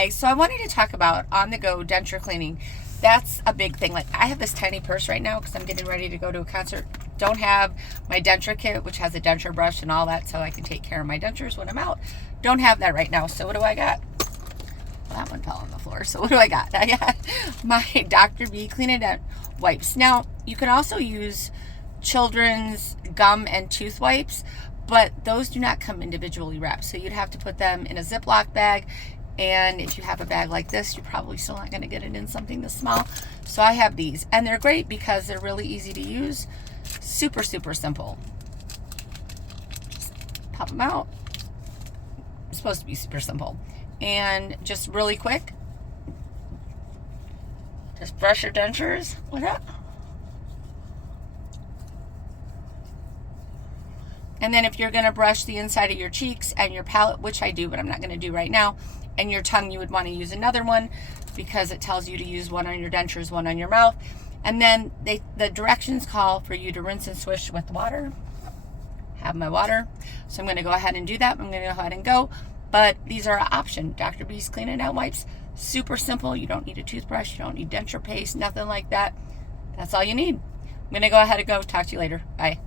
Hi, so I wanted to talk about on-the-go denture cleaning. That's a big thing. Like, I have this tiny purse right now because I'm getting ready to go to a concert. Don't have my denture kit, which has a denture brush and all that, so I can take care of my dentures when I'm out. Don't have that right now. So what do I got? Well, that one fell on the floor. So what do I got? I got my Dr. B Cleanadent wipes. Now, you can also use children's gum and tooth wipes, but those do not come individually wrapped. So you'd have to put them in a Ziploc bag. And if you have a bag like this, you're probably still not going to get it in something this small. So I have these, and they're great because they're really easy to use. Super, super simple. Just pop them out. It's supposed to be super simple. And just really quick, just brush your dentures with it. And then if you're going to brush the inside of your cheeks and your palate, which I do, but I'm not going to do right now, and your tongue, you would want to use another one because it tells you to use one on your dentures, one on your mouth. And then the directions call for you to rinse and swish with water. Have my water. So I'm going to go ahead and do that. I'm going to go ahead and go. But these are an option. Dr. B's Cleanadent wipes. Super simple. You don't need a toothbrush. You don't need denture paste. Nothing like that. That's all you need. I'm going to go ahead and go. Talk to you later. Bye.